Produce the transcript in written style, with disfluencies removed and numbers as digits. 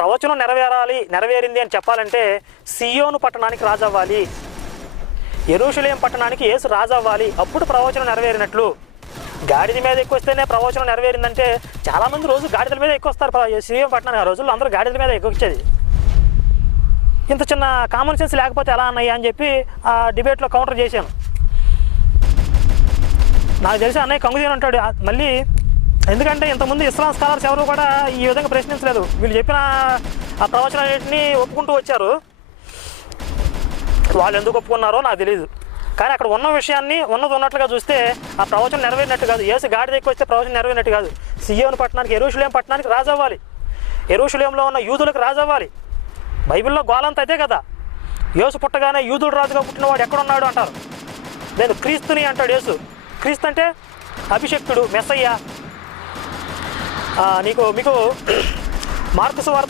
ప్రవచనం నెరవేరింది అని చెప్పాలంటే సియోను పట్టణానికి రాజు అవ్వాలి, యెరూషలేం పట్టణానికి యేసు రాజు అవ్వాలి, అప్పుడు ప్రవచనం నెరవేరినట్లు. గాడిద మీద ఎక్కువస్తేనే ప్రవచనం నెరవేరిందంటే చాలామంది రోజు గాడిదల మీద ఎక్కువస్తారు. సియోను పట్టణానికి ఆ రోజుల్లో అందరూ గాడిదల మీద ఎక్కువచ్చేది. ఇంత చిన్న కామన్ సెన్స్ లేకపోతే ఎలా అన్నయ్య అని చెప్పి ఆ డిబేట్లో కౌంటర్ చేశాను. నాకు తెలిసి అన్నయ్య కంగుదీని ఉంటాడు మళ్ళీ. ఎందుకంటే ఇంతకుముందు ఇస్లాం స్కాలర్స్ ఎవరు కూడా ఈ విధంగా ప్రశ్నించలేదు. వీళ్ళు చెప్పిన ఆ ప్రవచనాలన్నింటినీ ఒప్పుకుంటూ వచ్చారు. వాళ్ళు ఎందుకు ఒప్పుకున్నారో నాకు తెలియదు. కానీ అక్కడ ఉన్న విషయాన్ని ఉన్నట్లుగా చూస్తే ఆ ప్రవచనం నెరవేరినట్టు కాదు. యేసు గాడిద ఎక్కువ వస్తే ప్రవచనం నెరవేరినట్టు కాదు. సియోను పట్టణానికి, యెరూషలేం పట్టణానికి రాజు అవ్వాలి, యెరూషలేంలో ఉన్న యూదులకు రాజు అవ్వాలి. బైబిల్లో గోలంతా అదే కదా. యేసు పుట్టగానే యూదుడు రాజుగా పుట్టినవాడు ఎక్కడున్నాడు అంటారు. నేను క్రీస్తుని అంటాడు యేసు. క్రీస్తు అంటే అభిషక్తుడు, మెస్సయ్య. మీకు మార్కు సువార్త